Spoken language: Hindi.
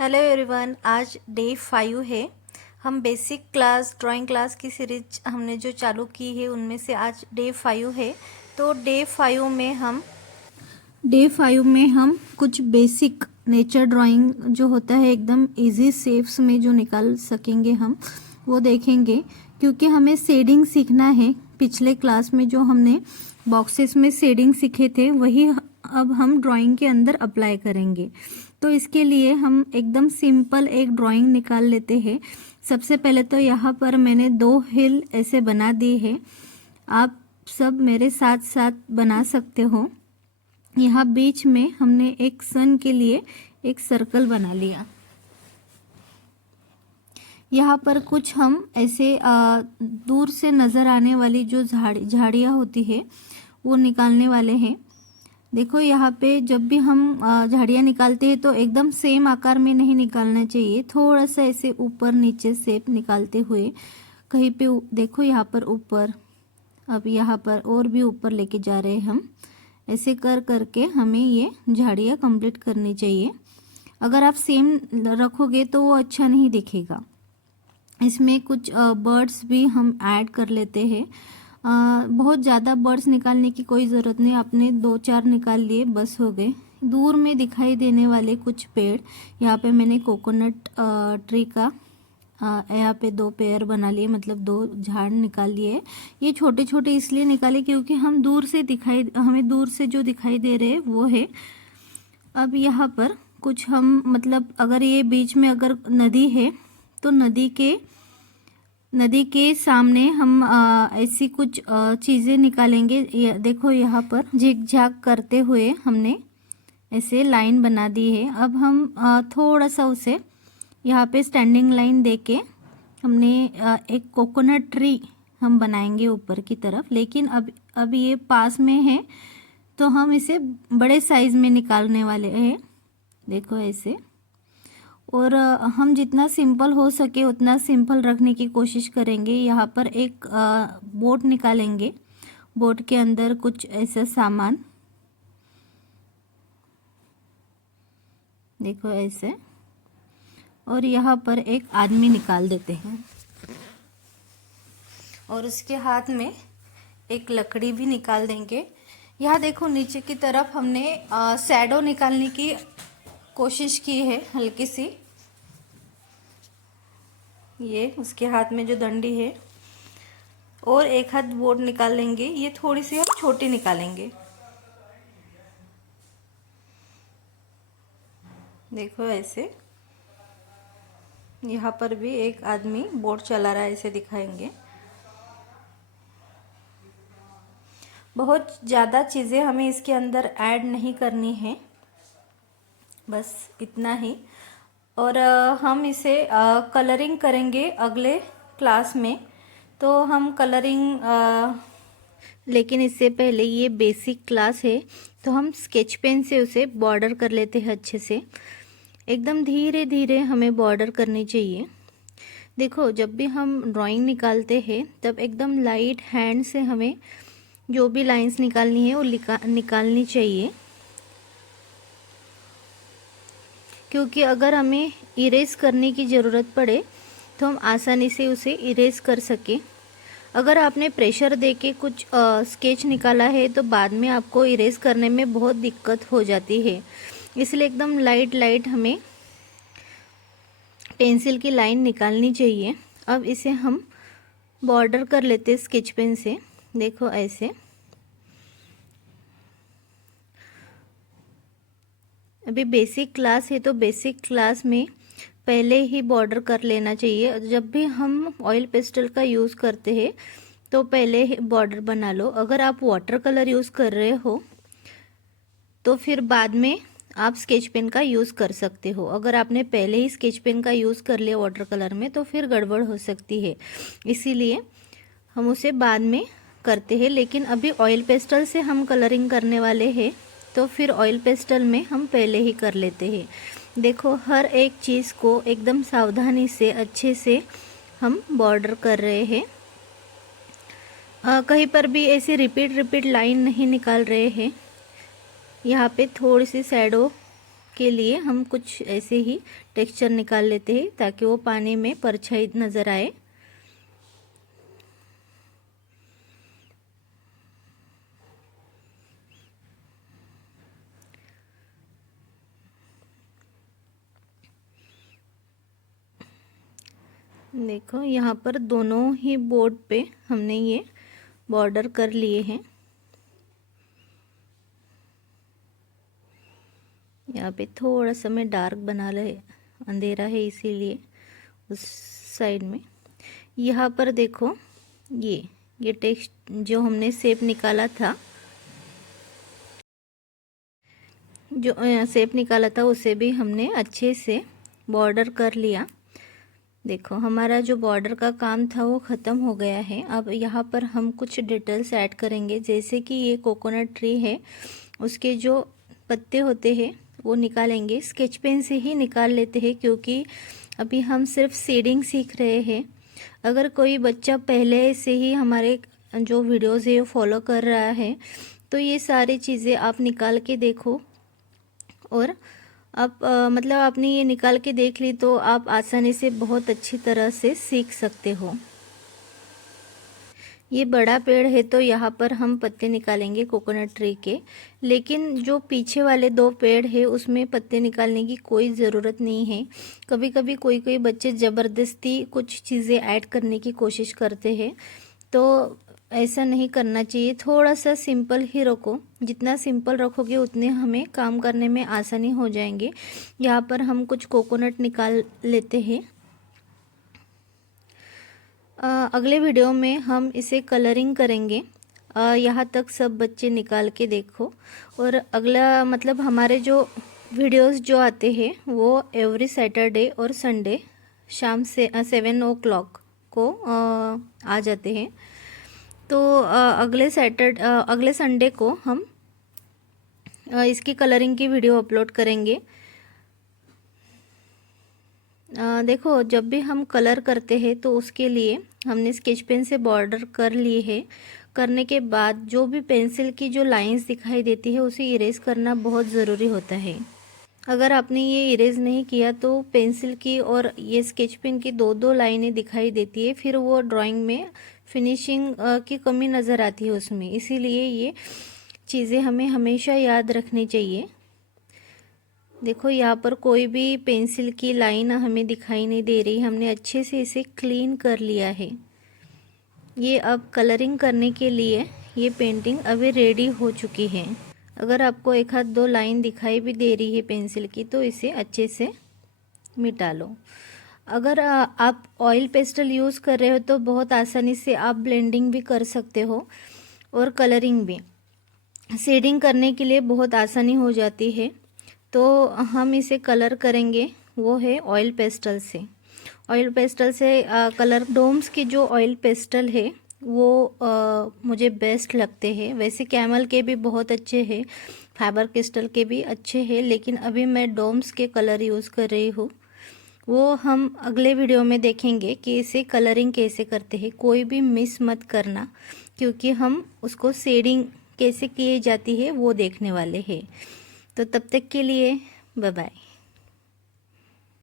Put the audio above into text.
हेलो एवरीवन, आज डे 5 है। हम बेसिक क्लास ड्राइंग क्लास की सीरीज हमने जो चालू की है उनमें से आज डे 5 है। तो डे 5 में हम कुछ बेसिक नेचर ड्राइंग जो होता है एकदम इजी शेप्स में जो निकाल सकेंगे हम वो देखेंगे, क्योंकि हमें शेडिंग सीखना है। पिछले क्लास में जो हमने बॉक्सेस में शेडिंग सीखे थे वही अब हम ड्राइंग के अंदर अप्लाई करेंगे। तो इसके लिए हम एकदम सिंपल एक ड्राइंग निकाल लेते हैं। सबसे पहले तो यहाँ पर मैंने 2 हिल ऐसे बना दिए हैं। आप सब मेरे साथ साथ बना सकते हो। यहाँ बीच में हमने एक सन के लिए एक सर्कल बना लिया। यहाँ पर कुछ हम ऐसे दूर से नज़र आने वाली जो झाड़ियाँ होती है वो निकालने वाले हैं। देखो यहाँ पे जब भी हम झाड़ियाँ निकालते हैं तो एकदम सेम आकार में नहीं निकालना चाहिए, थोड़ा सा ऐसे ऊपर नीचे शेप निकालते हुए कहीं पे देखो यहाँ पर ऊपर, अब यहाँ पर और भी ऊपर लेके जा रहे हैं हम। ऐसे कर करके हमें ये झाड़ियाँ कंप्लीट करनी चाहिए। अगर आप सेम रखोगे तो वो अच्छा नहीं दिखेगा। इसमें कुछ बर्ड्स भी हम ऐड कर लेते हैं। बहुत ज़्यादा बर्ड्स निकालने की कोई ज़रूरत नहीं, आपने 2-4 निकाल लिए बस हो गए। दूर में दिखाई देने वाले कुछ पेड़, यहाँ पे मैंने कोकोनट ट्री का यहाँ पे 2 पेड़ बना लिए, मतलब 2 झाड़ निकाल लिए। ये छोटे छोटे इसलिए निकाले क्योंकि हमें दूर से जो दिखाई दे रहे हैं वो है। अब यहाँ पर कुछ हम, मतलब अगर ये बीच में अगर नदी है तो नदी के सामने हम ऐसी कुछ चीज़ें निकालेंगे। देखो यहाँ पर झिग झैग करते हुए हमने ऐसे लाइन बना दी है। अब हम थोड़ा सा उसे यहाँ पे स्टैंडिंग लाइन देके हमने एक कोकोनट ट्री हम बनाएंगे ऊपर की तरफ। लेकिन अब ये पास में है तो हम इसे बड़े साइज़ में निकालने वाले हैं। देखो ऐसे। और हम जितना सिंपल हो सके उतना सिंपल रखने की कोशिश करेंगे। यहाँ पर एक बोट निकालेंगे, बोट के अंदर कुछ ऐसा सामान, देखो ऐसे। और यहाँ पर एक आदमी निकाल देते हैं और उसके हाथ में एक लकड़ी भी निकाल देंगे। यहाँ देखो नीचे की तरफ हमने शैडो निकालने की कोशिश की है हल्की सी। ये उसके हाथ में जो डंडी है, और एक हाथ बोर्ड निकाल लेंगे। ये थोड़ी सी हम छोटी निकालेंगे। देखो ऐसे। यहाँ पर भी एक आदमी बोट चला रहा है, ऐसे दिखाएंगे। बहुत ज़्यादा चीज़ें हमें इसके अंदर ऐड नहीं करनी है, बस इतना ही। और हम इसे कलरिंग करेंगे अगले क्लास में। तो हम कलरिंग लेकिन इससे पहले ये बेसिक क्लास है तो हम स्केच पेन से उसे बॉर्डर कर लेते हैं अच्छे से। एकदम धीरे धीरे हमें बॉर्डर करनी चाहिए। देखो जब भी हम ड्राइंग निकालते हैं तब एकदम लाइट हैंड से हमें जो भी लाइंस निकालनी है वो निकालनी चाहिए, क्योंकि अगर हमें इरेज करने की ज़रूरत पड़े तो हम आसानी से उसे इरेज कर सकें। अगर आपने प्रेशर देके कुछ स्केच निकाला है तो बाद में आपको इरेज करने में बहुत दिक्कत हो जाती है। इसलिए एकदम लाइट हमें पेंसिल की लाइन निकालनी चाहिए। अब इसे हम बॉर्डर कर लेते स्केच पेन से। देखो ऐसे। अभी बेसिक क्लास है तो बेसिक क्लास में पहले ही बॉर्डर कर लेना चाहिए। जब भी हम ऑयल पेस्टल का यूज़ करते हैं तो पहले ही बॉर्डर बना लो। अगर आप वाटर कलर यूज़ कर रहे हो तो फिर बाद में आप स्केच पेन का यूज़ कर सकते हो। अगर आपने पहले ही स्केच पेन का यूज़ कर लिया वाटर कलर में तो फिर गड़बड़ हो सकती है, इसीलिए हम उसे बाद में करते हैं। लेकिन अभी ऑयल पेस्टल से हम कलरिंग करने वाले हैं तो फिर ऑयल पेस्टल में हम पहले ही कर लेते हैं। देखो हर एक चीज़ को एकदम सावधानी से अच्छे से हम बॉर्डर कर रहे हैं। कहीं पर भी ऐसे रिपीट लाइन नहीं निकाल रहे हैं। यहाँ पे थोड़ी सी शैडो उसके लिए हम कुछ ऐसे ही टेक्सचर निकाल लेते हैं ताकि वो पानी में परछाई नज़र आए। देखो यहाँ पर दोनों ही बोर्ड पे हमने ये बॉर्डर कर लिए हैं। यहाँ पे थोड़ा सा मैं डार्क बना ले, अंधेरा है इसीलिए उस साइड में। यहाँ पर देखो ये टेक्स्ट जो हमने शेप निकाला था, उसे भी हमने अच्छे से बॉर्डर कर लिया। देखो हमारा जो बॉर्डर का काम था वो ख़त्म हो गया है। अब यहाँ पर हम कुछ डिटेल्स ऐड करेंगे, जैसे कि ये कोकोनट ट्री है, उसके जो पत्ते होते हैं वो निकालेंगे। स्केच पेन से ही निकाल लेते हैं क्योंकि अभी हम सिर्फ शेडिंग सीख रहे हैं। अगर कोई बच्चा पहले से ही हमारे जो वीडियोस है वो फॉलो कर रहा है तो ये सारी चीज़ें आप निकाल के देखो, और आप मतलब आपने ये निकाल के देख ली तो आप आसानी से बहुत अच्छी तरह से सीख सकते हो। ये बड़ा पेड़ है तो यहाँ पर हम पत्ते निकालेंगे कोकोनट ट्री के, लेकिन जो पीछे वाले 2 पेड़ है उसमें पत्ते निकालने की कोई ज़रूरत नहीं है। कभी कभी कोई बच्चे ज़बरदस्ती कुछ चीज़ें ऐड करने की कोशिश करते हैं, तो ऐसा नहीं करना चाहिए। थोड़ा सा सिंपल ही रखो, जितना सिंपल रखोगे उतने हमें काम करने में आसानी हो जाएंगे। यहाँ पर हम कुछ कोकोनट निकाल लेते हैं। अगले वीडियो में हम इसे कलरिंग करेंगे। यहाँ तक सब बच्चे निकाल के देखो। और अगला मतलब हमारे जो वीडियोस जो आते हैं वो एवरी सैटरडे और संडे शाम से 7 o'clock को आ जाते हैं। तो अगले संडे को हम इसकी कलरिंग की वीडियो अपलोड करेंगे। देखो जब भी हम कलर करते हैं तो उसके लिए हमने स्केच पेन से बॉर्डर कर लिए है। करने के बाद जो भी पेंसिल की जो लाइंस दिखाई देती है उसे इरेज करना बहुत ज़रूरी होता है। अगर आपने ये इरेज नहीं किया तो पेंसिल की और ये स्केच पेन की 2-2 लाइनें दिखाई देती है, फिर वो ड्राइंग में फिनिशिंग की कमी नज़र आती है उसमें। इसीलिए ये चीज़ें हमें हमेशा याद रखनी चाहिए। देखो यहाँ पर कोई भी पेंसिल की लाइन हमें दिखाई नहीं दे रही, हमने अच्छे से इसे क्लीन कर लिया है। ये अब कलरिंग करने के लिए ये पेंटिंग अभी रेडी हो चुकी है। अगर आपको 1-2 लाइन दिखाई भी दे रही है पेंसिल की तो इसे अच्छे से मिटा लो। अगर आप ऑयल पेस्टल यूज़ कर रहे हो तो बहुत आसानी से आप ब्लेंडिंग भी कर सकते हो और कलरिंग भी। शेडिंग करने के लिए बहुत आसानी हो जाती है। तो हम इसे कलर करेंगे वो है ऑयल पेस्टल से। ऑयल पेस्टल से कलर डोम्स की जो ऑयल पेस्टल है वो मुझे बेस्ट लगते हैं। वैसे कैमल के भी बहुत अच्छे हैं, फाइबर क्रिस्टल के भी अच्छे हैं, लेकिन अभी मैं डोम्स के कलर यूज़ कर रही हूँ। वो हम अगले वीडियो में देखेंगे कि इसे कलरिंग कैसे करते हैं। कोई भी मिस मत करना क्योंकि हम उसको शेडिंग कैसे की जाती है वो देखने वाले हैं। तो तब तक के लिए बाय बाय।